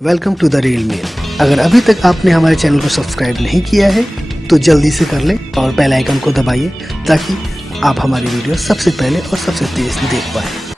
Welcome to the real mail. अगर अभी तक आपने हमारे चैनल को सब्सक्राइब नहीं किया है तो जल्दी से कर लें और बेल आइकन को दबाइए ताकि आप हमारी वीडियो सबसे पहले और सबसे तेज देख पाएं।